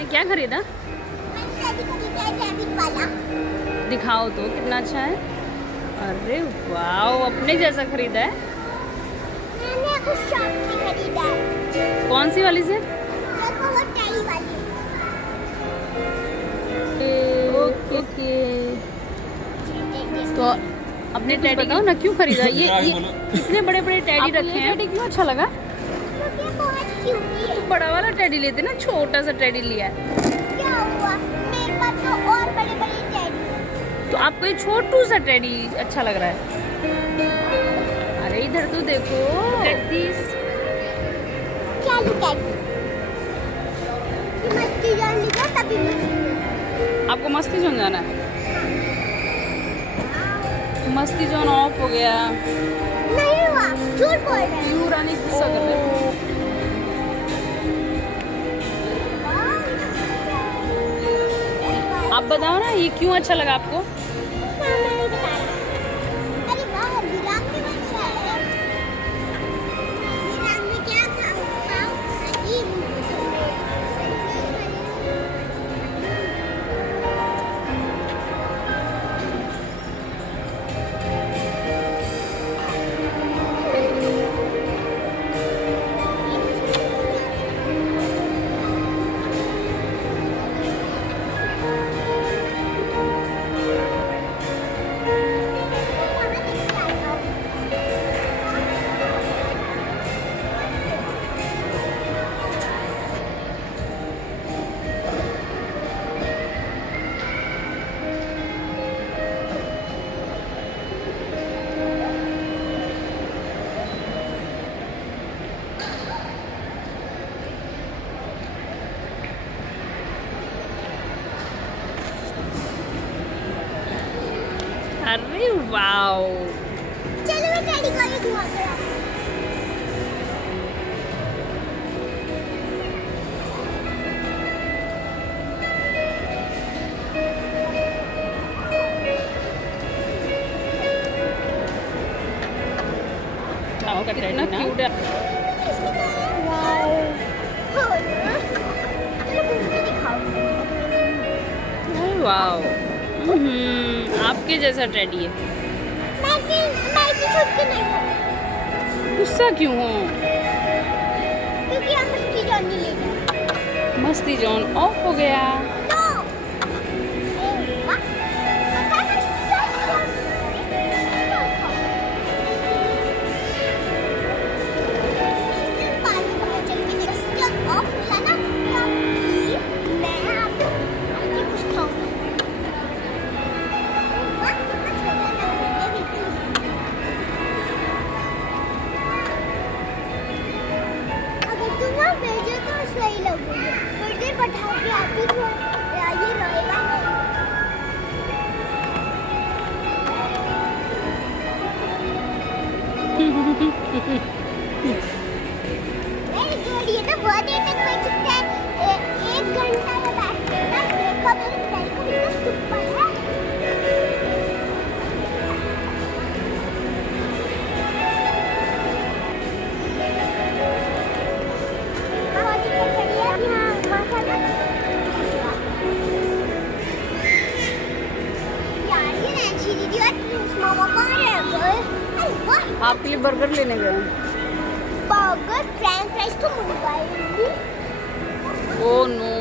आपने क्या खरीदा? दिखाओ तो कितना अच्छा है। अरे वाह, अपने जैसा खरीदा है। मैंने उस शॉप से खरीदा है। कौन सी वाली से? वो टेडी वाली। ओके। तो अपने टेडी बताओ ना क्यों खरीदा? ये इतने बड़े बड़े टेडी रखे हैं। टेडी क्यों अच्छा लगा? क्योंकि बहुत क्यूटी है। तो बड़ा वाला टेडी लेते ना, छोटा सा टेडी लिया है। क्या हुआ? मेरे पास तो और बड़े बड़े टेडी हैं। तो आपको ये छोटू सा टेडी अच्छा लग रहा है? अरे इधर तो देखो। क्या टेडी? मस्ती जोन लिखा तभी आपको मस्ती जोन जाना है? मस्ती जोन ऑफ हो गया। नहीं हुआ, झूठ बोल रहे हैं। क्यों रानी गुस्सा कर रहे हो? आप बताओ ना ये क्यों अच्छा लगा आपको? अरे वाओ, चलो मैं टेडी को ही घुमा कर कितना क्यूट है। वाओ, आपके जैसा टेडी है। गुस्सा क्यों हो? क्योंकि हम मस्ती जोन नहीं ले गए। मस्ती जोन ऑफ हो गया। ये तो बहुत देर तक बैठ सकता है। 1 घंटा में बैठ सकता है। देखो मेरे टेडी को कितना सुपर है। आपके लिए बर्गर लेने गए। बर्गर फ्रेंच फ्राइज तो मंगवाएंगी। Oh no.